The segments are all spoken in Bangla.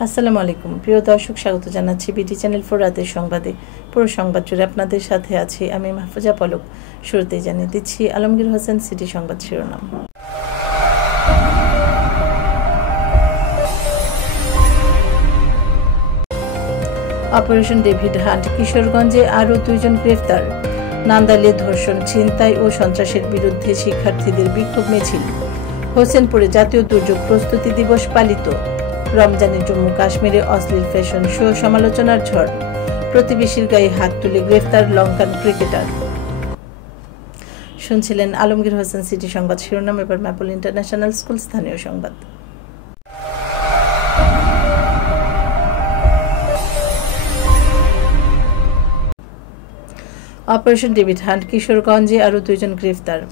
আসসালামু আলাইকুম প্রিয় দর্শক, স্বাগত জানাচ্ছি বিডি চ্যানেল 4 রাতের সংবাদে। পুরো সংবাদ জুড়ে আপনাদের সাথে আছি আমি মাহফুজা পলক। শুরুতেই জানিয়ে দিচ্ছি আলমগীর হোসেন সিটি সংবাদ শিরোনাম। অপারেশন ডেভিড হান্ট, কিশোরগঞ্জে আরও 2 জন গ্রেফতার। নান্দাইলে ধর্ষণ, ছিনতাই ও সন্ত্রাসের বিরুদ্ধে শিক্ষার্থীদের বিক্ষোভ মিছিল। হোসেনপুরে জাতীয় দুর্যোগ প্রস্তুতি দিবস পালিত। রমজানে জম্মু কাশ্মীরে অশ্লীল ফ্যাশন শো, সমালোচনার ঝড়। প্রতিবেশীর গায়ে হাত তুলে গ্রেফতার লঙ্কান ক্রিকেটার। শুনছিলেন আলমগীর হোসেন সিটি সংবাদ শিরোনাম। এবার ম্যাপল ইন্টারন্যাশনাল স্কুল স্থানীয় সংবাদ। অপারেশন ডেভিড হান্ট, কিশোরগঞ্জে আরও 2 জন গ্রেফতার।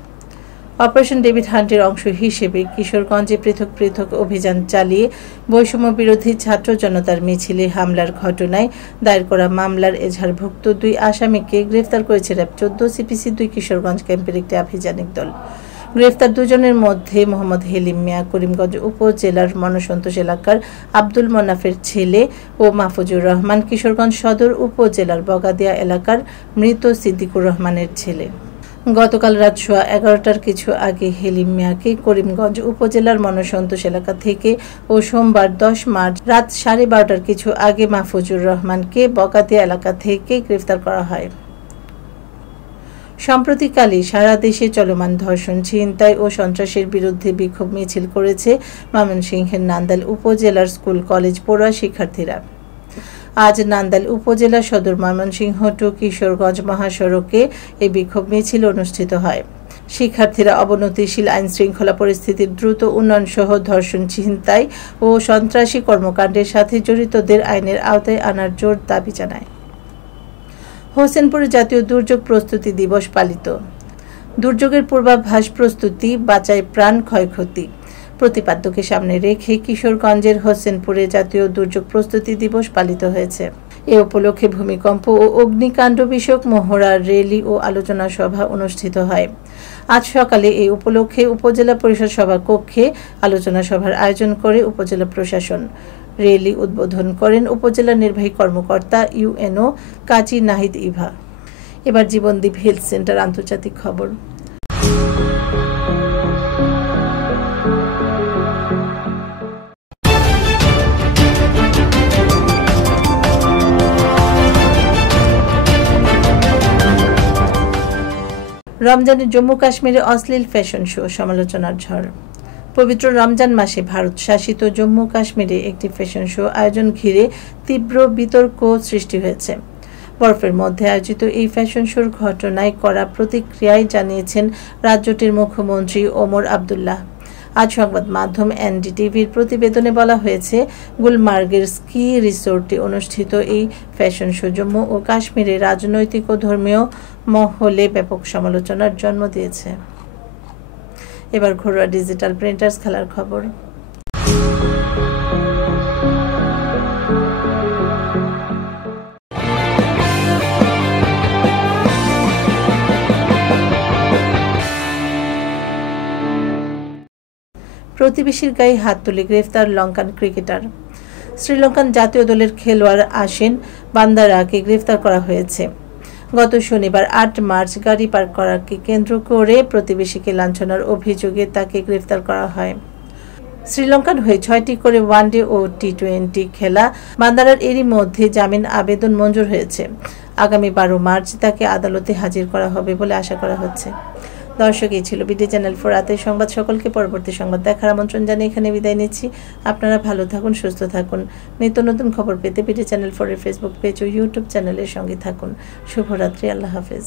অপারেশন ডেভিড হান্টের অংশ হিসেবে কিশোরগঞ্জে পৃথক পৃথক অভিযান চালিয়ে বৈষম্য বিরোধী ছাত্র জনতার মিছিলে হামলার ঘটনায় দায়ের করা মামলার এজাহারভুক্ত 2 আসামিকে গ্রেফতার করেছে র্যাব 14 সিপিসি 2 কিশোরগঞ্জ ক্যাম্পের একটি আভিযানিক দল। গ্রেফতার 2 জনের মধ্যে মোহাম্মদ হেলিম মিয়া করিমগঞ্জ উপজেলার মনসন্তোষ এলাকার আব্দুল মনাফের ছেলে ও মাহফুজুর রহমান কিশোরগঞ্জ সদর উপজেলার বগাদিয়া এলাকার মৃত সিদ্দিকুর রহমানের ছেলে। গতকাল রাত 11:15টার কিছু আগে হেলিম মিয়াকে করিমগঞ্জ উপজেলার মনসন্তোষ এলাকা থেকে ও সোমবার 10 মার্চ রাত 12:30টার কিছু আগে মাহফুজুর রহমানকে বগাদিয়া এলাকা থেকে গ্রেফতার করা হয়। সম্প্রতিকালে সারা দেশে চলমান ধর্ষণ, ছিনতাই ও সন্ত্রাসের বিরুদ্ধে বিক্ষোভ মিছিল করেছে ময়মনসিংহের নান্দাইল উপজেলার স্কুল কলেজ পড়ুয়া শিক্ষার্থীরা। আজ নান্দাইল উপজেলা সদর ময়মনসিংহ টু কিশোরগঞ্জ মহাসড়কে এই বিক্ষোভ মিছিল অনুষ্ঠিত হয়। শিক্ষার্থীরা অবনতিশীল আইন শৃঙ্খলা পরিস্থিতির দ্রুত উন্নয়ন সহ ধর্ষণ, ছিনতাই ও সন্ত্রাসী কর্মকাণ্ডের সাথে জড়িতদের আইনের আওতায় আনার জোর দাবি জানায়। হোসেনপুরে জাতীয় দুর্যোগ প্রস্তুতি দিবস পালিত। দুর্যোগের পূর্বাভাস প্রস্তুতি বাঁচায় প্রাণ, ক্ষয়ক্ষতি প্রতিপাদ্যকে সামনে রেখে কিশোরগঞ্জের হোসেনপুরে জাতীয় দুর্যোগ প্রস্তুতি দিবস পালিত হয়েছে। এ উপলক্ষে ভূমিকম্প ও অগ্নিকাণ্ড বিষয়ক মহড়া, র্যালি ও আলোচনা সভা অনুষ্ঠিত হয়। আজ সকালে এই উপলক্ষে উপজেলা পরিষদ সভা কক্ষে আলোচনা সভার আয়োজন করে উপজেলা প্রশাসন। র্যালি উদ্বোধন করেন উপজেলা নির্বাহী কর্মকর্তা ইউএনও কাজী নাহিদ ইভা। এবার জীবনদীপ হেলথ সেন্টার আন্তর্জাতিক খবর। রমজানে জম্মু কাশ্মীরে অশ্লীল ফ্যাশন শো, সমালোচনার ঝড়। পবিত্র রমজান মাসে ভারত শাসিত জম্মু কাশ্মীরে একটি ফ্যাশন শো আয়োজন ঘিরে তীব্র বিতর্ক সৃষ্টি হয়েছে। বরফের মধ্যে আয়োজিত এই ফ্যাশন শোর ঘটনায় কড়া প্রতিক্রিয়ায় জানিয়েছেন রাজ্যটির মুখ্যমন্ত্রী ওমর আবদুল্লাহ। আজ সংবাদ মাধ্যম এনডিটিভির প্রতিবেদনে বলা হয়েছে, গুলমার্গের স্কি রিসোর্টে অনুষ্ঠিত এই ফ্যাশন শো জম্মু ও কাশ্মীরে রাজনৈতিক ও ধর্মীয় মহলে ব্যাপক সমালোচনার জন্ম দিয়েছে। এবার ঘরোয়া ডিজিটাল প্রিন্টার্স খেলার খবর। প্রতিবেশীর গায়ে হাত তুলে গ্রেফতার লঙ্কান ক্রিকেটার। শ্রীলঙ্কান জাতীয় দলের খেলোয়াড় আসেন বান্দারাকে গ্রেফতার করা হয়েছে। গত শনিবার 8 মার্চ গাড়ি পার্ক করাকে কেন্দ্র করে প্রতিবেশীকে লাঞ্ছনার অভিযোগে তাকে গ্রেফতার করা হয়। শ্রীলঙ্কান হয়ে 6টি করে ওয়ানডে ও টি20 খেলা বান্দারার এরই মধ্যে জামিন আবেদন মঞ্জুর হয়েছে। আগামী 12 মার্চ তাকে আদালতে হাজির করা হবে বলে আশা করা হচ্ছে। দর্শক, এই ছিল বিডি চ্যানেল 4 রাতের সংবাদ। সকলকে পরবর্তী সংবাদ দেখার আমন্ত্রণ জানিয়ে এখানে বিদায় নিচ্ছি। আপনারা ভালো থাকুন, সুস্থ থাকুন। নিত্য নতুন খবর পেতে বিডি চ্যানেল 4 এর ফেসবুক পেজ ও ইউটিউব চ্যানেলের সঙ্গে থাকুন। শুভরাত্রি, আল্লাহ হাফেজ।